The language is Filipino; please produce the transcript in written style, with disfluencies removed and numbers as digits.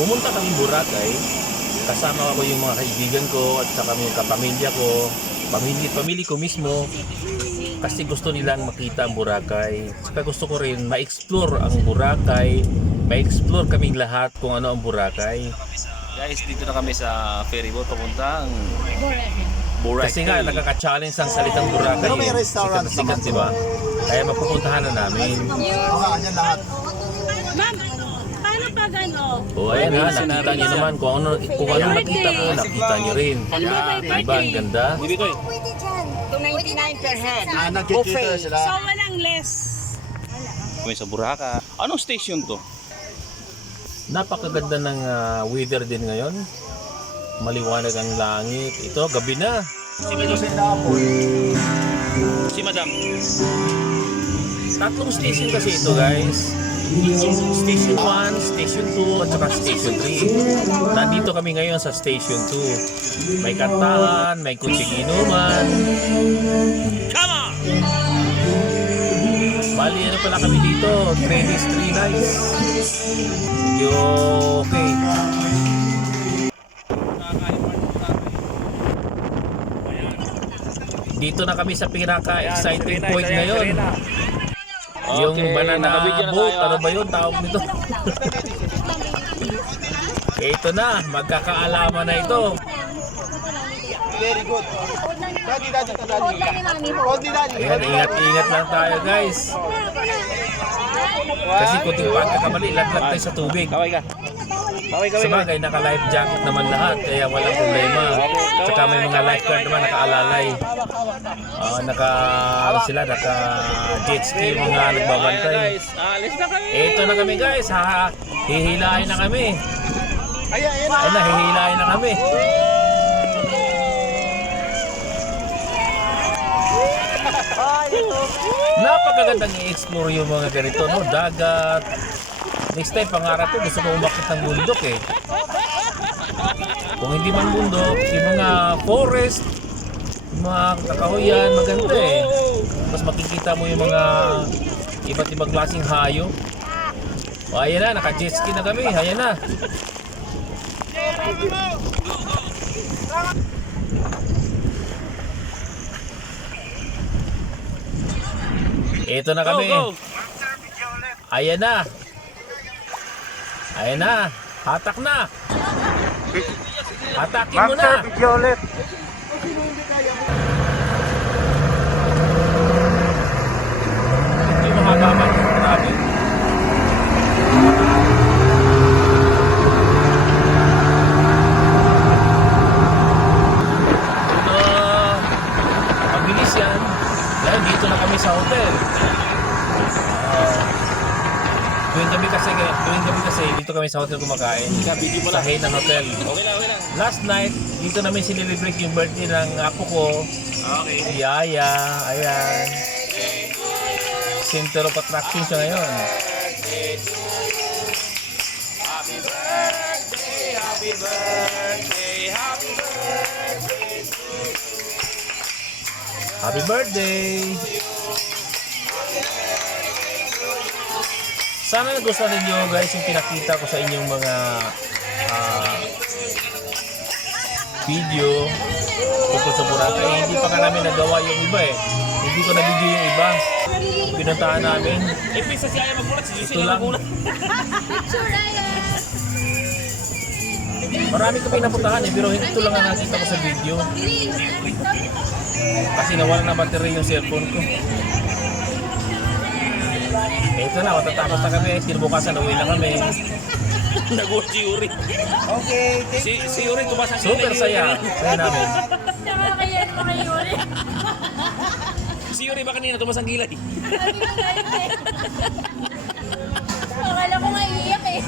Pumunta kami Boracay, kasama ko yung mga kaibigan ko at saka yung kapamilya ko, pamilya ko mismo, kasi gusto nilang makita ang Boracay. Saka gusto ko rin ma-explore ang Boracay, ma-explore kaming lahat kung ano ang Boracay. Guys, dito na kami sa ferry boat papuntang Boracay. Kasi nga nakaka-challenge ang salitang Boracay. Pero may restaurant sikat, naman, di ba? Kaya mapupuntahan na namin. Andyan lahat. Ma'am, paano pag ano? O ayan ha, nakita nyo naman kung ano nakita ko, nakita nyo rin. Ano ba by Diba, ang birthday? ganda? Hindi ko eh. 299 per head. Nagkikita sila. So walang less. Kami sa Boracay. Anong station to? Napakaganda ng weather din ngayon. Maliwanag ang langit. Ito, gabi na. Si Madam. Tatlong station kasi ito guys. Station 1, Station 2, at saka Station 3. Nandito kami ngayon sa Station 2. May kantahan, may kunting inuman. Come on! Bali, ano pala kami dito? 3 days, 3 nights. Medyo okay. Dito na kami sa pinaka-exciting point ngayon. Yung banana boat, ano ba yun? Tawag nito. Ito na, magkakaalaman na ito. Very good. Daddy. Ayan, ingat-ingat lang tayo guys. Kasi kung pagkakamali, laglag tayo sa tubig. Kaway ka. Kaway. Sabagay, naka-life jacket naman lahat, kaya walang problema. Tsaka may mga lifeguard naman nakaalalay. Naka-jet ski yung mga nagbabantay. Guys, alis na kami. Ito na kami guys, hihilahin na kami. Ayan. Ayun na, hihilahin na kami. Napakagandang i-explore yung mga ganito, no? Dagat. Next time, pangarap ko, gusto ko umakit ng bundok eh. Kung hindi man bundok, yung mga forest, yung mga kakahuyan, maganda eh. Mas makikita mo yung mga iba't ibang klaseng hayop. O, ayan na, naka-jet ski na kami, ayan na. Ito na kami. Go! Ayan na. Ayan na. Hatak na. Hatakin mo na. Video ulit. Hindi mahaba. Grabe. Mabilis yan. Dahil dito na kami sa hotel. Tuwing gabi kasi dito kami sa hotel kumakain. Sa Hainan Hotel. Okay lang. Last night, dito namin sinilibrate yung birthday ng apo ko. Okay. Si Yaya. Ayan. Center of attraction siya ngayon. Happy birthday! Sana nagustuhan ninyo guys yung pinakita ko sa inyong mga video tungkol sa Boracay. Hindi pa ka namin nagawa yung iba eh. Hindi ko na-video yung iba. Pinuntahan namin. Ipisa si Aya magulat. Si Ito lang. Marami ko pinapuntahan eh, pero ito lang ang nakita ko sa video. Kasi nawala na battery yung cellphone ko. Ito na, matatapos na kami. Kinabukasan, uwi na kami. Nagulat si Yuri. Okay. Si Yuri, tumasa sa Super saya. Saya namin. Nakakayan mo kayo ulit. Si Yuri ba kanina tumasang gilay? Akala ko nga iiyak eh.